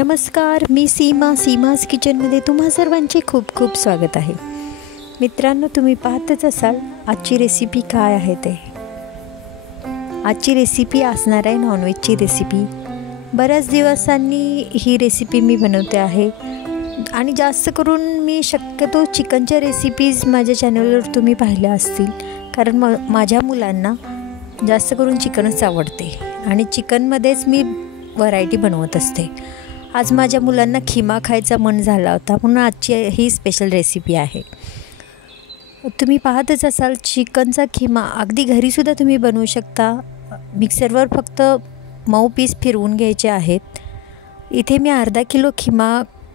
नमस्कार, मी सीमाज किचनमध्ये तुम्हा सर्वांचे खूप खूप स्वागत आहे. मित्रांनो, तुम्ही पाहतच असाल आजची रेसिपी काय आहे ते. आजची रेसिपी असणार आहे नॉनव्हेजची रेसिपी. बऱ्याच दिवसांनी ही रेसिपी मी बनवते आहे आणि जास्त करून मी शक्यतो चिकनच्या रेसिपीज माझ्या चॅनलवर तुम्ही पाहिल्या असतील, कारण माझ्या मुलांना जास्त करून चिकनच आवडते आणि चिकनमध्येच मी व्हरायटी बनवत असते. आज माझ्या मुलांना खिमा खायचा मन झाला होता, म्हणून आजची ही स्पेशल रेसिपी आहे. तुम्ही पाहतच असाल चिकनचा खिमा अगदी घरीसुद्धा तुम्ही बनवू शकता. मिक्सरवर फक्त मऊ पीस फिरवून घ्यायचे आहेत. इथे मी अर्धा किलो खिमा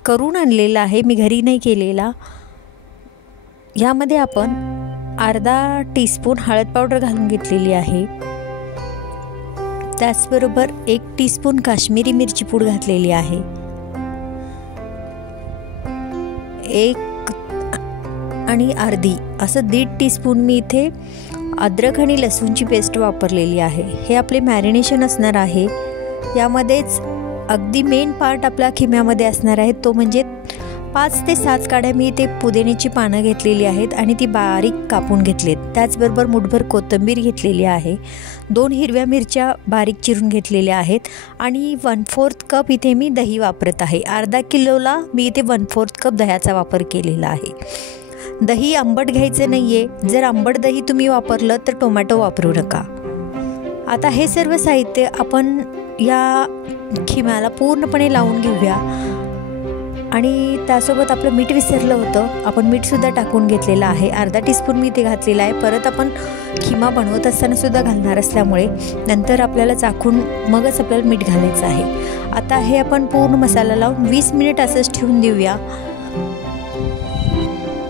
करून आणलेला आहे, मी घरी नाही केलेला. यामध्ये आपण अर्धा टीस्पून हळद पावडर घालून घेतलेली आहे. त्याचबरोबर 1 टीस्पून काश्मीरी मिरची पूड घातलेली आहे. 1 आणि अर्धी असं 1.5 टीस्पून मी इथे अद्रक आणि लसूणची पेस्ट वापरलेली आहे. हे आपले मॅरिनेशन असणार आहे. यामध्येच अगदी मेन पार्ट आपल्या खिम्यामध्ये असणार आहे, तो म्हणजे 5 ते 7 काड्या मी इथे पुदिन्याची पानं घेतलेली आहेत आणि ती बारीक कापून घेतलीत. त्याचबरोबर मुठभर कोथिंबीर घेतलेली आहे. 2 हिरव्या मिरच्या बारीक चिरून घेतलेल्या आहेत आणि 1/4 कप इथे मी दही वापरत आहे. अर्धा किलोला मी इथे 1/4 कप दह्याचा वापर केलेला आहे. दही आंबट घ्यायचं नाही आहे. जर आंबट दही तुम्ही वापरलं तर टोमॅटो वापरू नका. आता हे सर्व साहित्य आपण या खिम्याला पूर्णपणे लावून घेऊया. आणि त्यासोबत आपलं मीठ विसरलं होतं, आपण मीठसुद्धा टाकून घेतलेलं आहे. अर्धा टीस्पून मी ते घातलेलं आहे. परत आपण खिमा बनवत असताना सुद्धा घालणार असल्यामुळे नंतर आपल्याला चाखून मगच आपल्याला मीठ घालायचं आहे. आता हे आपण पूर्ण मसाला लावून 20 मिनिट असंच ठेवून देऊया.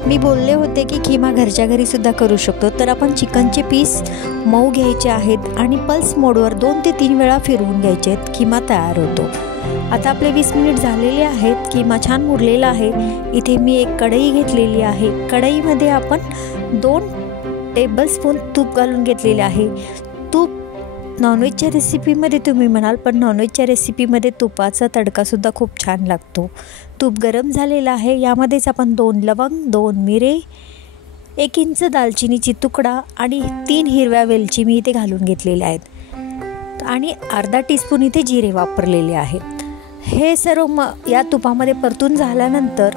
मी बोलले होते की खिमा घरच्या घरीसुद्धा करू शकतो. तर आपण चिकनचे पीस मऊ घ्यायचे आहेत आणि पल्स मोडवर 2 ते 3 वेळा फिरवून घ्यायचे आहेत. खिमा तयार होतो. आता आपले 20 मिनिट झालेले आहेत. खिमा छान मुरलेला आहे. इथे मी एक कढई घेतलेली आहे. कढईमध्ये आपण 2 टेबलस्पून तूप घालून घेतलेले आहे. तूप नॉनव्हेजच्या रेसिपीमध्ये तुम्ही म्हणाल, पण नॉनव्हेजच्या रेसिपीमध्ये तुपाचा तडकासुद्धा खूप छान लागतो. तूप गरम झालेलं आहे. यामध्येच आपण 2 लवंग, 2 मिरे, 1 इंच दालचिनीची तुकडा आणि 3 हिरव्या वेलची मी इथे घालून घेतलेल्या आहेत आणि अर्धा टीस्पून इथे जिरे वापरलेले आहेत. हे सर्व या तुपामध्ये परतून झाल्यानंतर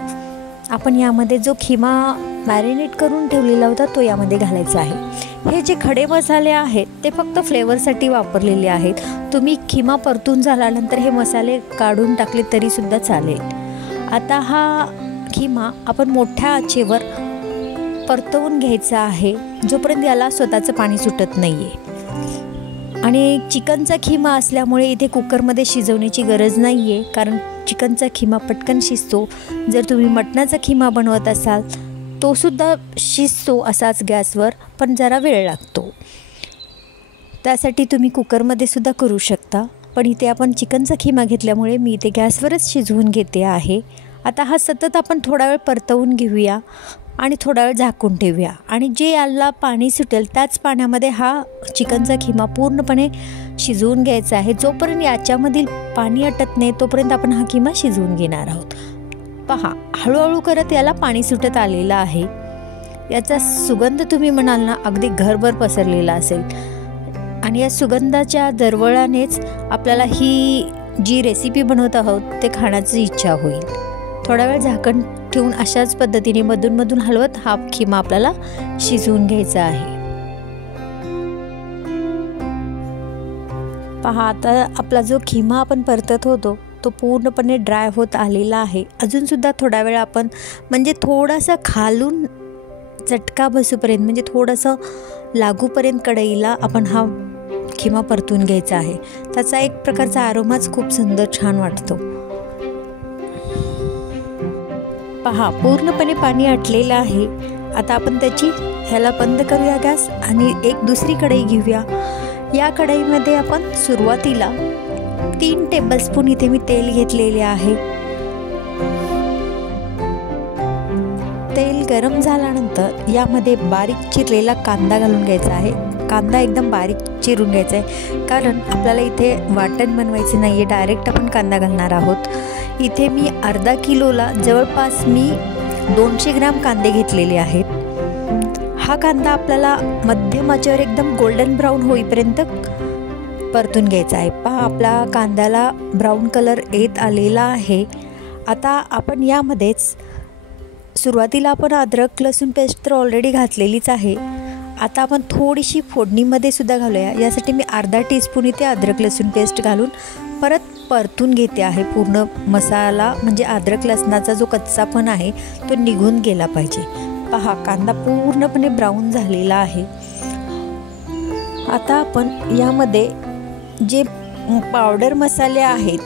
आपण यामध्ये जो खिमा मॅरिनेट करून ठेवलेला होता तो यामध्ये घालायचा आहे. हे जे खडे मसाले आहेत ते फक्त फ्लेवरसाठी वापरलेले आहेत. तुम्ही खिमा परतून झाल्यानंतर हे मसाले काढून टाकले तरीसुद्धा चालेल. आता हा खिमा आपण मोठ्या आचेवर परतवून घ्यायचा आहे, जोपर्यंत याला स्वतःचं पाणी सुटत नाही आहे. आणि चिकनचा खिमा असल्यामुळे इथे कुकरमध्ये शिजवण्याची गरज नाही आहे, कारण चिकनचा खिमा पटकन शिजतो. जर तुम्ही मटणाचा खिमा बनवत असाल तोसुद्धा शिजतो असाच गॅसवर, पण जरा वेळ लागतो. त्यासाठी तुम्ही कुकरमध्ये सुद्धा करू शकता, पण इथे आपण चिकनचा खिमा घेतल्यामुळे मी इथे गॅसवरच शिजवून घेते आहे. आता हा सतत आपण थोडा वेळ परतवून घेऊया आणि थोडा वेळ झाकून ठेवूया. आणि जे याला पाणी सुटेल त्याच पाण्यामध्ये हा चिकनचा खिमा पूर्णपणे शिजवून घ्यायचा आहे. जोपर्यंत याच्यामधील पाणी आटत नाही तोपर्यंत आपण हा खिमा शिजवून घेणार आहोत. पहा, हळूहळू करत याला पाणी सुटत आलेलं आहे. याचा सुगंध तुम्ही म्हणाल ना, अगदी घरभर पसरलेला असेल आणि या सुगंधाच्या दरवळानेच आपल्याला ही जी रेसिपी बनवत आहोत ते खाण्याची इच्छा होईल. थोडा वेळ झाकण ठेवून अशाच पद्धतीने मधून हलवत हा खिमा आपल्याला शिजवून घ्यायचा आहे. पहा, आता आपला जो खिमा आपण परतत होतो तो पूर्णपणे ड्राय होत आलेला आहे. अजूनसुद्धा थोडा वेळ आपण म्हणजे थोडासा खालून चटका बसूपर्यंत, म्हणजे थोडंसं लागूपर्यंत कढईला आपण हा खिमा परतून घ्यायचा आहे. त्याचा एक प्रकारचा आरोमाच खूप सुंदर छान वाटतो. पहा, पूर्णपणे पाणी आटलेलं आहे. आता आपण ह्याला बंद करूया गॅस आणि एक दुसरी कढई घेऊया. या कढईमध्ये आपण सुरुवातीला 3 टेबलस्पून इथे मी तेल घेतलेले आहे. तेल गरम झाल्यानंतर यामध्ये बारीक चिरलेला कांदा घालून घ्यायचा आहे. कांदा एकदम बारीक चिरून घ्यायचा आहे, कारण आपल्याला इथे वाटण बनवायचं नाही आहे, डायरेक्ट आपण कांदा घालणार आहोत. इथे मी अर्धा किलोला जवळपास मी 200 ग्राम कांदे घेतलेले आहेत. हा कांदा आपल्याला मध्यम आचेवर एकदम गोल्डन ब्राऊन होईपर्यंत परतून घ्यायचा आहे. पहा आपला कांद्याला ब्राऊन कलर येत आलेला आहे. आता आपण यामध्येच सुरुवातीला आपण अद्रक लसूण पेस्ट तर ऑलरेडी घातलेलीच आहे. आता आपण थोडीशी फोडणीमध्ये सुद्धा घालूया. यासाठी मी अर्धा टीस्पून इथे अद्रक लसूण पेस्ट घालून परत परतून घेते आहे. पूर्ण मसाला म्हणजे अद्रक लसणाचा जो कच्चापण आहे तो निघून गेला पाहिजे. पहा कांदा पूर्णपणे ब्राऊन झालेला आहे. आता आपण यामध्ये जे पावडर मसाले आहेत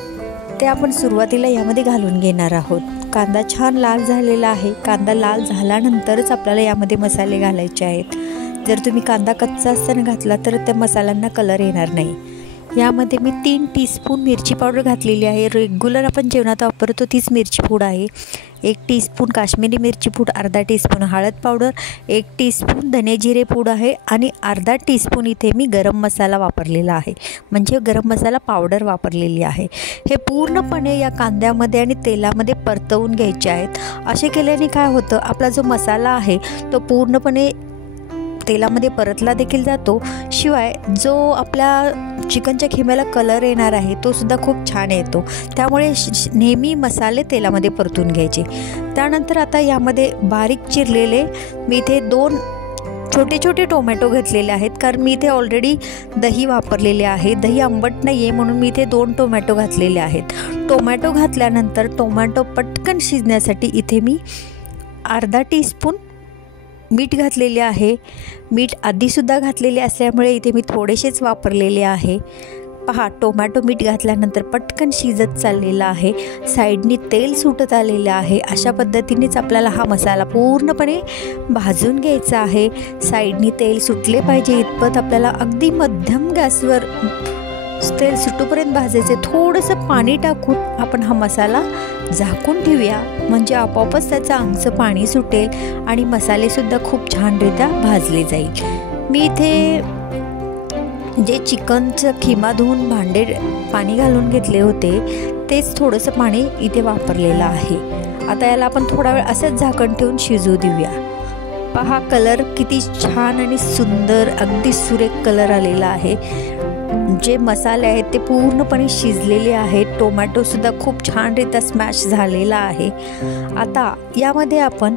ते आपण सुरुवातीला यामध्ये घालून घेणार आहोत. कांदा छान लाल झालेला आहे. कांदा लाल झाल्यानंतरच आपल्याला यामध्ये मसाले घालायचे आहेत. जर तुम्ही कांदा कच्चा असताना घातला तर त्या मसाल्यांना कलर येणार नाही. यामध्ये मी 3 टीस्पून मिरची पावडर घातलेली आहे. रेग्युलर आपण जेवणात वापरतो तीच मिरची पूड आहे. 1 टीस्पून काश्मीरी मिरची पूड, अर्धा टीस्पून हळद पावडर, 1 टीस्पून धने जिरे पूड आहे आणि अर्धा टीस्पून इथे मी गरम मसाला वापरलेला आहे, म्हणजे गरम मसाला पावडर वापरलेली आहे. हे पूर्णपणे या कांद्यामध्ये आणि तेलामध्ये परतवून घ्यायचे आहेत. असे केल्याने काय होतं, आपला जो मसाला आहे तो पूर्णपणे तेलामध्ये परतला देखील जातो, शिवाय जो आपल्या चिकनच्या खिम्याला कलर येणार आहे तो सुद्धा खूप छान येतो. त्यामुळे नेहमी मसाले तेलामध्ये परतून घ्यायचे. त्यानंतर आता यामध्ये बारीक चिरलेले मी इथे 2 छोटे छोटे टोमॅटो घेतलेले आहेत, कारण मी इथे ऑलरेडी दही वापरलेले आहे. दही आंबट नाही आहे म्हणून मी इथे 2 टोमॅटो घातलेले आहेत. टोमॅटो घातल्यानंतर टोमॅटो पटकन शिजण्यासाठी इथे मी अर्धा टीस्पून मीठ घातलेले आहे. मीठ आधीसुद्धा घातलेले असल्यामुळे इथे मी थोडेसेच वापरलेले आहे. पहा टोमॅटो मीठ घातल्यानंतर पटकन शिजत चाललेला आहे. साईडनी तेल सुटत आलेलं आहे. अशा पद्धतीनेच आपल्याला हा मसाला पूर्णपणे भाजून घ्यायचा आहे. साईडनी तेल सुटले पाहिजे इतपत आपल्याला अगदी मध्यम गॅसवर तेल सुटूपर्यंत भाजायचे. थोडंसं पाणी टाकून आपण हा मसाला झाकून ठेवूया, म्हणजे आपोआपच त्याचं अंगचं पाणी सुटेल आणि मसालेसुद्धा खूप छानरित्या भाजले जाईल. मी इथे जे चिकनचं खिमा धुवून भांडे पाणी घालून घेतले होते तेच थोडंसं पाणी इथे वापरलेलं आहे. आता याला आपण थोडा वेळ असंच झाकण ठेवून शिजू देऊया. पहा कलर किती छान आणि सुंदर अगदी सुरेख कलर आलेला आहे. जे मसाले आहेत ते पूर्णपणे शिजलेले आहेत. टोमॅटोसुद्धा खूप छानरित्या स्मॅश झालेला आहे. आता यामध्ये आपण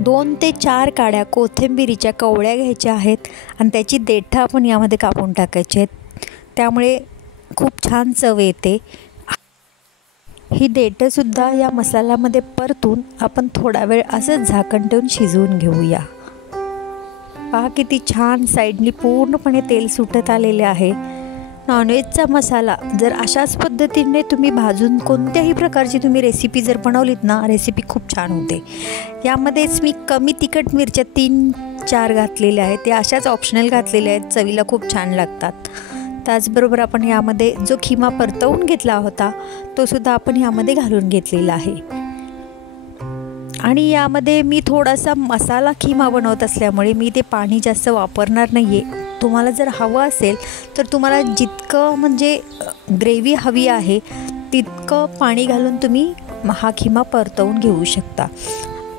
2 ते 4 काड्या कोथिंबिरीच्या कवळ्या घ्यायच्या आहेत आणि त्याची देठं आपण यामध्ये कापून टाकायची आहेत. त्यामुळे खूप छान चव येते. ही देठंसुद्धा या मसाल्यामध्ये परतून आपण थोडा वेळ असंच झाकण ठेवून शिजवून घेऊया. पहा किती छान साईडनी पूर्णपणे तेल सुटत आलेले आहे. नॉनव्हेजचा मसाला जर अशाच पद्धतीने तुम्ही भाजून कोणत्याही प्रकारची तुम्ही रेसिपी जर बनवलीत ना, रेसिपी खूप छान होते. यामध्येच मी कमी तिखट मिरच्या 3-4 घातलेल्या आहेत. त्या अशाच ऑप्शनल घातलेल्या आहेत, चवीला खूप छान लागतात. त्याचबरोबर आपण यामध्ये जो खिमा परतवून घेतला होता तो सुद्धा आपण यामध्ये घालून घेतलेला आहे. आणि यामध्ये मी थोडासा मसाला खिमा बनवत असल्यामुळे मी ते पाणी जास्त वापरणार नाही आहे. तुम्हाला जर हवं असेल तर तुम्हाला जितकं म्हणजे ग्रेव्ही हवी आहे तितकं पाणी घालून तुम्ही हा खिमा परतवून घेऊ शकता.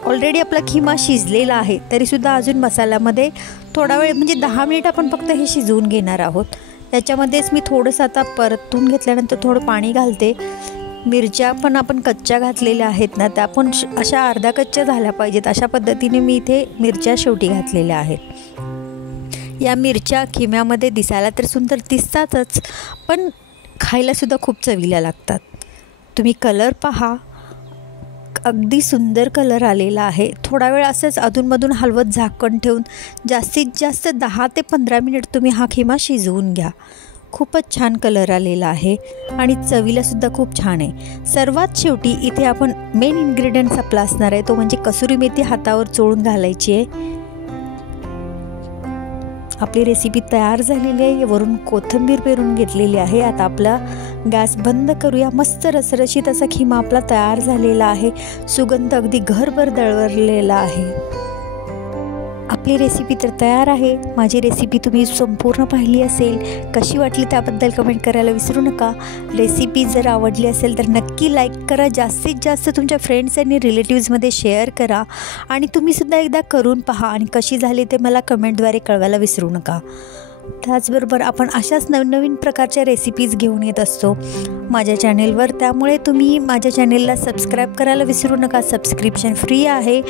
ऑलरेडी आपला खिमा शिजलेला आहे तरीसुद्धा अजून मसाल्यामध्ये थोडा वेळ म्हणजे 10 मिनिट आपण फक्त हे शिजवून घेणार आहोत. त्याच्यामध्येच मी थोडंसं आता परतून घेतल्यानंतर थोडं पाणी घालते. मिरच्या पण आपण कच्च्या घातलेल्या आहेत ना, त्या पण अशा अर्ध्या कच्च्या झाल्या पाहिजेत अशा पद्धतीने मी इथे मिरच्या शेवटी घातलेल्या आहेत. या मिरच्या खिम्यामध्ये दिसायला तर सुंदर दिसतातच, पण खायलासुद्धा खूप चवीला लागतात. तुम्ही कलर पहा, अगदी सुंदर कलर आलेला आहे. थोडा वेळ असंच अधूनमधून हलवत झाकण ठेवून जास्तीत जास्त 10 ते 15 मिनिट तुम्ही हा खिमा शिजवून घ्या. खूपच छान कलर आलेला आहे आणि चवीलासुद्धा खूप छान आहे. सर्वात शेवटी इथे आपण मेन इन्ग्रेडियंट्स आपला असणार आहे तो म्हणजे कसुरी मेथी हातावर चोळून घालायची आहे. आपली रेसिपी तयार झालेली आहे. वरून कोथिंबीर पेरून घेतलेली आहे. आता आपला गॅस बंद करूया. मस्त रसरशीत असा खिमा आपला तयार झालेला आहे. सुगंध अगदी घरभर दळवरलेला आहे. आपली रेसिपी तर तयार आहे। माझी रेसिपी तुम्ही संपूर्ण पाहिली असेल, कशी वाटली त्याबद्दल कमेंट करायला विसरू नका। रेसिपी जर आवडली असेल तर नक्की लाईक करा, जास्तीत जास्त तुमच्या फ्रेंड्स आणि रिलेटिव्समध्ये शेअर करा आणि तुम्हीसुद्धा एकदा करून पहा आणि कशी झाली ते मला कमेंटद्वारे कळवायला विसरू नका। त्याचबरोबर आपण अशाच नवनवीन प्रकारच्या रेसिपीज घेऊन येत असतो माझ्या चॅनेलवर, त्यामुळे तुम्ही माझ्या चॅनेलला सबस्क्राईब करायला विसरू नका। सबस्क्रिप्शन फ्री आहे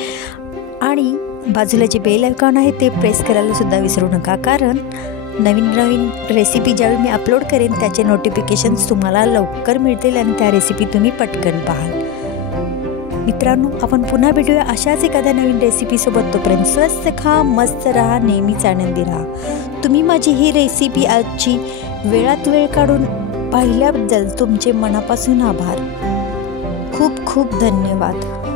आणि बाजूला जे बेल आयकॉन आहे ते प्रेस करायला सुद्धा विसरू नका, कारण नवीन रेसिपी ज्यावेळी मी अपलोड करेन त्याचे नोटिफिकेशन्स तुम्हाला लवकर मिळतील आणि त्या रेसिपी तुम्ही पटकन पाहाल। मित्रांनो, आपण पुन्हा भेटूया अशाच एखाद्या नवीन रेसिपीसोबत। तोपर्यंत स्वस्त खा, मस्त राहा, नेहमीच आनंदी राहा। तुम्ही माझी ही रेसिपी आजची वेळात वेळ काढून पाहिल्याबद्दल तुमचे मनापासून आभार। खूप खूप धन्यवाद।